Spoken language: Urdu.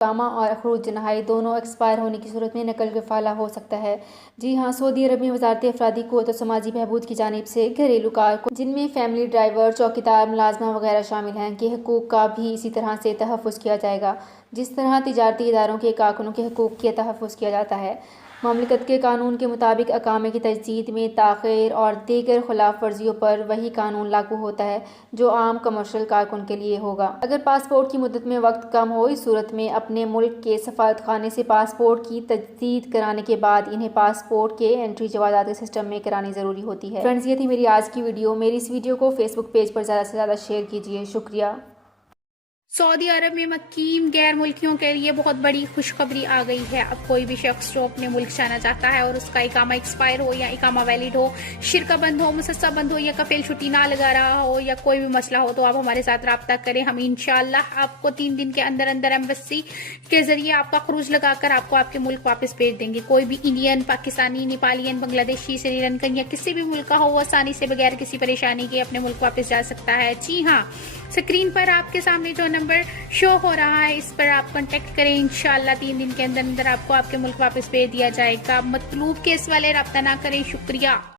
اقامہ اور خروج نہائی دونوں ایکسپائر ہونے کی صورت میں نقل کفالہ ہو سکتا ہے۔ جی ہاں، سعودی عرب میں وزارت افرادی قوت و سماجی بہبود کی جانب سے گھریلو کارکن، جن میں فیملی ڈرائیور، چوکیدار، ملازمہ وغیرہ شامل ہیں، کے حقوق کا بھی اسی طرح سے تحفظ کیا جائے گا جس طرح تجارتی اداروں کے کارکنوں کے حقوق کا تحفظ کیا جاتا ہے۔ مملکت کے قانون کے مطابق اقامے کی تجدید میں تاخیر اور دیگر خلاف ورزیوں پر وہی قانون لاگو ہوتا ہے جو عام کمرشل کارکن کے لیے ہوگا۔ اگر پاسپورٹ کی مدت میں وقت کم ہو، اس صورت میں اپنے ملک کے سفارت خانے سے پاسپورٹ کی تجدید کرانے کے بعد انہیں پاسپورٹ کے انٹری جوازات کے سسٹم میں کرانی ضروری ہوتی ہے۔ فرینڈز، یہ تھی میری آج کی ویڈیو۔ میری اس ویڈیو کو فیس بک پیج پر زیادہ سے زیادہ شیئر کیجیے۔ شکریہ۔ سعودی عرب میں مقیم غیر ملکیوں کے لیے بہت بڑی خوشخبری آ گئی ہے۔ اب کوئی بھی شخص جو اپنے ملک جانا چاہتا ہے اور اس کا اقامہ ایکسپائر ہو یا اقامہ ویلڈ ہو، شرکہ بند ہو، مسسہ بند ہو یا کفیل چھٹی نہ لگا رہا ہو یا کوئی بھی مسئلہ ہو، تو آپ ہمارے ساتھ رابطہ کریں۔ ہم انشاءاللہ آپ کو 3 دن کے اندر اندر ایمبیسی کے ذریعے آپ کا خروج لگا کر آپ کو آپ کے ملک واپس بھیج دیں گے۔ کوئی بھی انڈین، پاکستانی، نیپالین، بنگلہ دیشی، سری لنکن یا کسی بھی ملک کا ہو، وہ آسانی سے بغیر کسی پریشانی کے اپنے ملک واپس جا سکتا ہے۔ جی ہاں، اسکرین پر آپ کے سامنے جو نمبر شو ہو رہا ہے، اس پر آپ کانٹیکٹ کریں۔ انشاءاللہ 3 دن کے اندر اندر آپ کو آپ کے ملک واپس بھیج دیا جائے گا۔ مطلوب کیس والے رابطہ نہ کریں۔ شکریہ۔